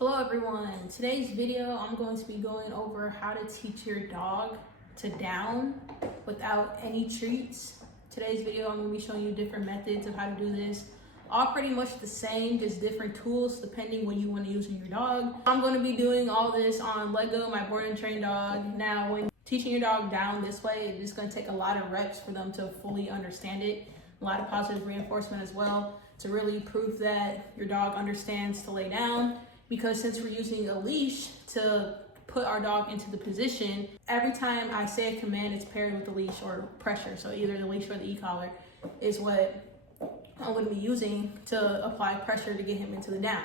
Hello everyone. Today's video I'm going to be going over how to teach your dog to down without any treats. Today's video I'm going to be showing you different methods of how to do this. All pretty much the same, just different tools depending what you want to use in your dog. I'm going to be doing all this on Lego, my board and trained dog. Now when teaching your dog down this way, it's going to take a lot of reps for them to fully understand it. A lot of positive reinforcement as well to really prove that your dog understands to lay down. Because since we're using a leash to put our dog into the position, every time I say a command, it's paired with the leash or pressure. So either the leash or the e-collar is what I'm going to be using to apply pressure to get him into the down.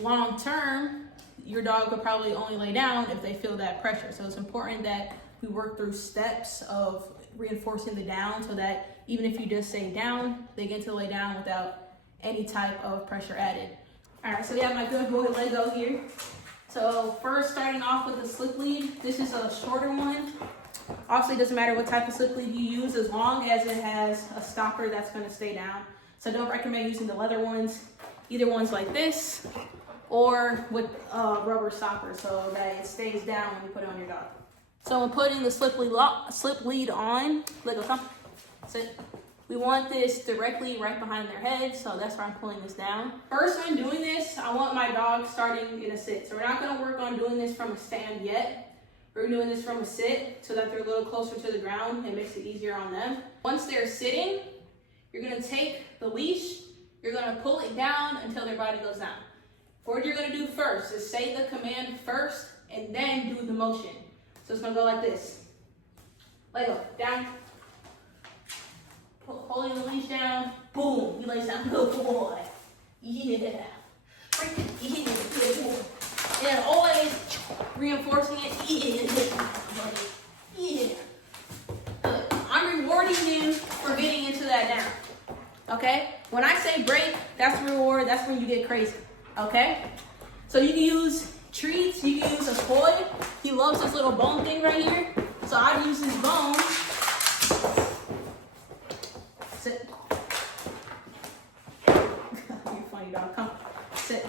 Long term, your dog will probably only lay down if they feel that pressure. So it's important that we work through steps of reinforcing the down so that even if you just say down, they get to lay down without any type of pressure added. All right, so we have my good boy Lego here. So first, starting off with the slip lead. This is a shorter one. Obviously, it doesn't matter what type of slip lead you use as long as it has a stopper that's going to stay down. So don't recommend using the leather ones. Either ones like this or with a rubber stopper so that it stays down when you put it on your dog. So I'm putting the slip lead on. Lego, come. Sit. We want this directly right behind their head, so that's why I'm pulling this down. First, when doing this, I want my dog starting in a sit. So we're not gonna work on doing this from a stand yet. We're doing this from a sit so that they're a little closer to the ground. It makes it easier on them. Once they're sitting, you're gonna take the leash, you're gonna pull it down until their body goes down. What you're gonna do first is say the command first and then do the motion. So it's gonna go like this. Lego, down. Holding the leash down, boom, he lays down, good boy. Yeah. Yeah, good boy. And always reinforcing it. Yeah. Good. I'm rewarding him for getting into that down. Okay? When I say break, that's the reward. That's when you get crazy. Okay? So you can use treats. You can use a toy. He loves this little bone thing right here. So I'd use this bone. Sit. You're funny, dog. Come. Sit.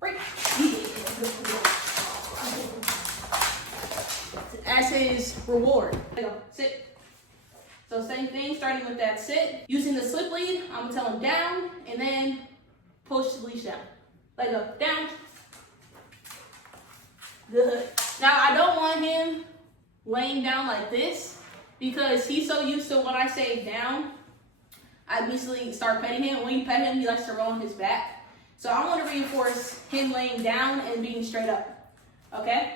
Break. As his reward. There you go. Sit. So same thing, starting with that sit. Using the slip lead, I'm gonna tell him down and then push the leash down. Let go. Down. Good. Now I don't want him laying down like this, because he's so used to when I say down, I basically start petting him. When you pet him, he likes to roll on his back. So I want to reinforce him laying down and being straight up. Okay?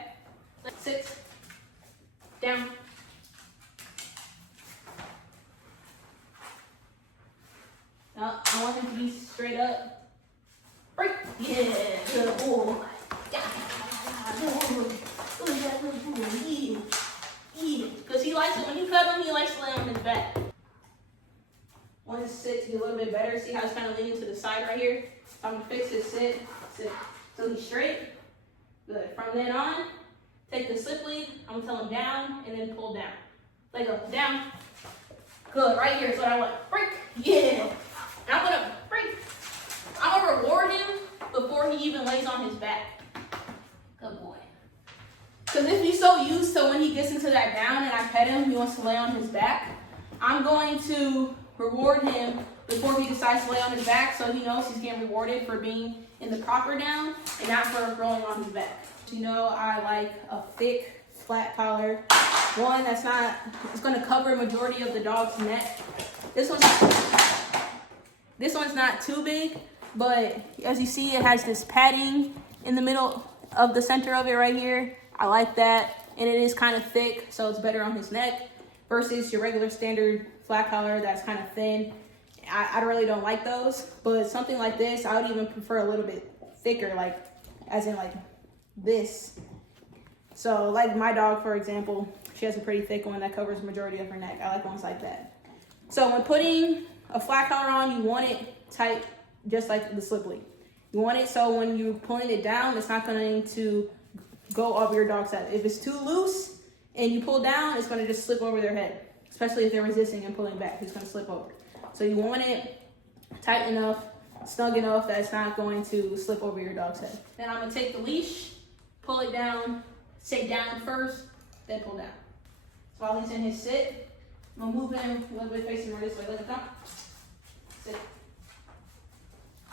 Sit. Down. Now, I want him to be straight up. Break. Yeah, good boy. Because he likes it when you pet him, he likes to lay on his back. Want his sit to be a little bit better. See how it's kind of leaning to the side right here? So I'm going to fix his sit. So he's straight. Good. From then on, take the slip lead. I'm going to tell him down and then pull down. Let go. Down. Good. Right here is what I want. Break. Yeah. Now I'm going to break. I'm going to reward him before he even lays on his back. Good boy. Because if he's so used to when he gets into that down and I pet him, he wants to lay on his back, I'm going to reward him before he decides to lay on his back so he knows he's getting rewarded for being in the proper down and not for rolling on his back. You know, I like a thick, flat collar. One that's not, it's going to cover a majority of the dog's neck. This one's not too big, but as you see, it has this padding in the middle of the center of it right here. I like that, and it is kind of thick, so it's better on his neck versus your regular standard flat collar that's kind of thin. I really don't like those, but something like this, I would even prefer a little bit thicker, like as in like this. So like my dog, for example, she has a pretty thick one that covers the majority of her neck. I like ones like that. So when putting a flat collar on, you want it tight, just like the slip lead. You want it so when you're pulling it down, it's not going to go over your dog's head. If it's too loose and you pull down, it's going to just slip over their head, especially if they're resisting and pulling back. It's going to slip over. So you want it tight enough snug enough that it's not going to slip over your dog's head. Then I'm gonna take the leash, pull it down, say down first, then pull down. So while he's in his sit, I'm gonna move him a little bit facing more this way. Let him come. Sit.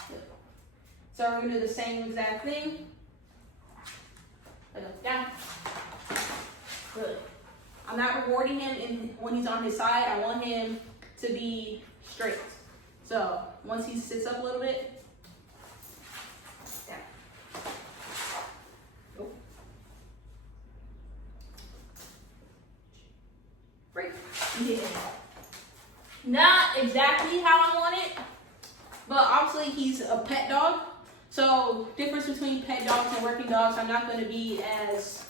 Good. So we're gonna do the same exact thing. Let him down. Good. I'm not rewarding him when he's on his side. I want him to be straight. So once he sits up a little bit, down. Go. Break. Yeah. Not exactly how I want it, but obviously he's a pet dog. So difference between pet dogs and working dogs, I'm not going to be as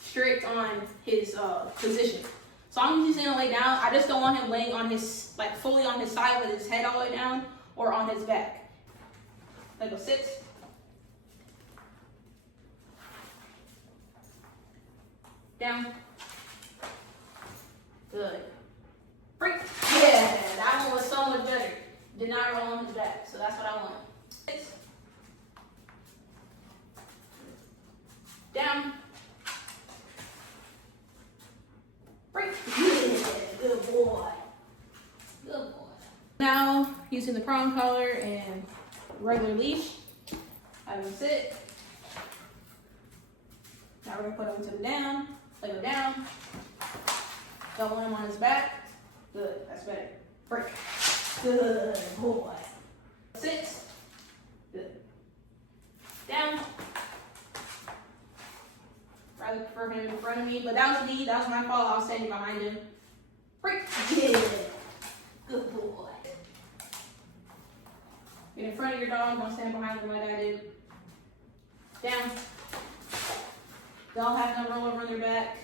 strict on his position. So I'm just gonna lay down. I just don't want him laying on his, like fully on his side with his head all the way down or on his back. Let go, sit. Down. Good. Break. Yeah, that one was so much better. Did not roll on his back, so that's what I want. Sit. Down. Break. Yeah, good boy. Good boy. Now, using the prong collar and regular leash, have him sit. Now we're gonna put him to the down, lay him down. Don't want him on his back. Good, that's better. Break. Good boy. Sit. Good. Down. Rather prefer him in front of me, but that was me. That was my fault. I was standing behind him. Break. Yeah. Good boy. Get in front of your dog. Don't stand behind him like I did. Down. Don't have them roll over on their back.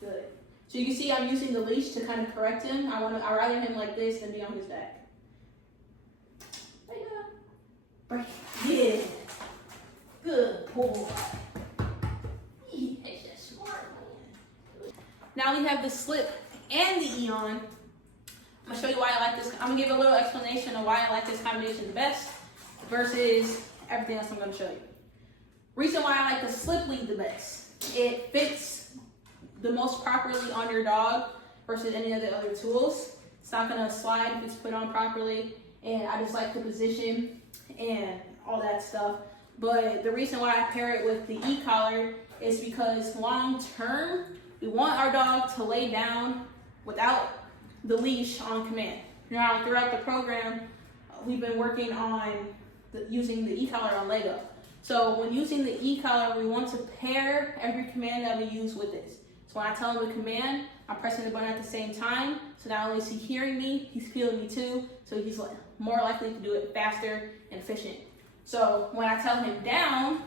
Good. So you can see I'm using the leash to kind of correct him. I'd rather him like this than be on his back. There you go. Break. Yeah. Good boy. Now we have the slip and the Eon. I'm gonna show you why I like this. I'm gonna give a little explanation of why I like this combination the best versus everything else I'm gonna show you. Reason why I like the slip lead the best. It fits the most properly on your dog versus any of the other tools. It's not gonna slide if it's put on properly. And I just like the position and all that stuff. But the reason why I pair it with the e-collar is because long term, we want our dog to lay down without the leash on command. Now, throughout the program, we've been working on using the e-collar on Lego. So when using the e-collar, we want to pair every command that we use with this. So when I tell him a command, I'm pressing the button at the same time. So not only is he hearing me, he's feeling me too. So he's more likely to do it faster and efficient. So when I tell him down,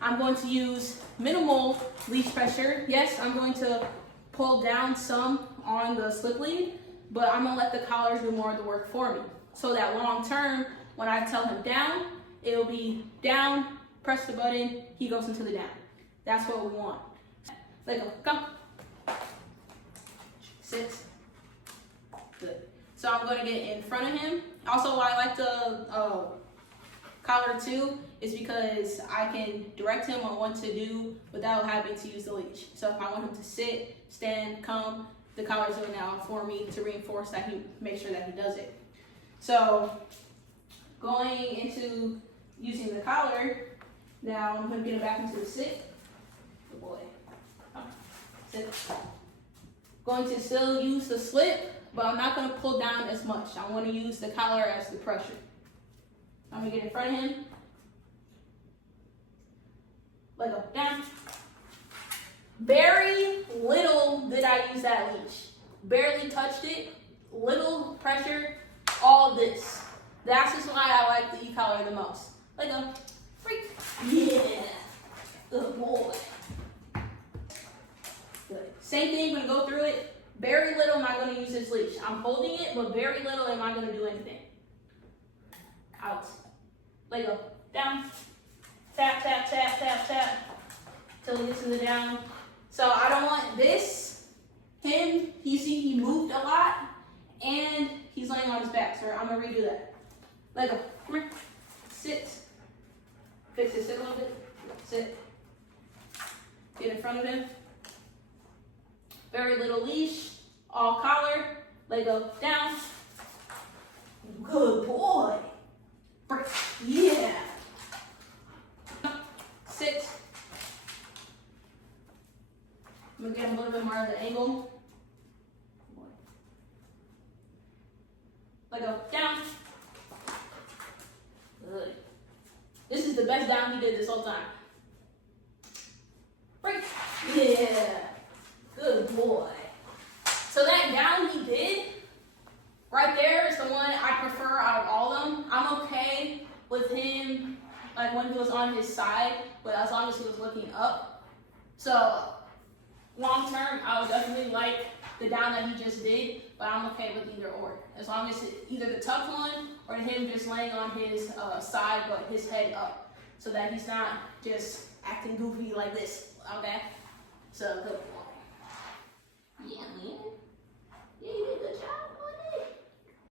I'm going to use minimal leash pressure. Yes, I'm going to pull down some on the slip lead, but I'm gonna let the collar do more of the work for me. So that long term, when I tell him down, it'll be down, press the button, he goes into the down. That's what we want. Let go, come. Sit. Good. So I'm gonna get in front of him. Also, why I like the collar too is because I can direct him on what to do without having to use the leash. So if I want him to sit, stand, come, the collar's doing that for me to reinforce that he make sure that he does it. So going into using the collar, now I'm going to get him back into the sit. Good boy. Come. Sit. Going to still use the slip, but I'm not going to pull down as much. I want to use the collar as the pressure. I'm going to get in front of him. Let go. Down. Very little did I use that leash. Barely touched it. Little pressure. All this. That's just why I like the e-collar the most. Let go. Freak. Yeah. Good boy. Good. Same thing. I'm going to go through it. Very little am I going to use this leash. I'm holding it, but very little am I going to do anything. Out. Let go. Down. Tap, tap, tap, tap, tap. Till he gets to the down. So I don't want this. Him, you see he moved a lot. And he's laying on his back. So I'm going to redo that. Let go. Come here. Sit. Fix his sit a little bit. Sit. Get in front of him. Very little leash. All collar. Leg up, down. Good boy. Break. Yeah. Sit. I'm gonna get him a little bit more of the angle. Leg up, down. Good. This is the best down he did this whole time. Break. Yeah. Good boy. So that down he did, right there is the one I prefer out of all of them. I'm okay with him, like when he was on his side, but as long as he was looking up. So long term, I would definitely like the down that he just did, but I'm okay with either or. As long as it's either the tucked one or him just laying on his side, but his head up, so that he's not just acting goofy like this, okay? So good.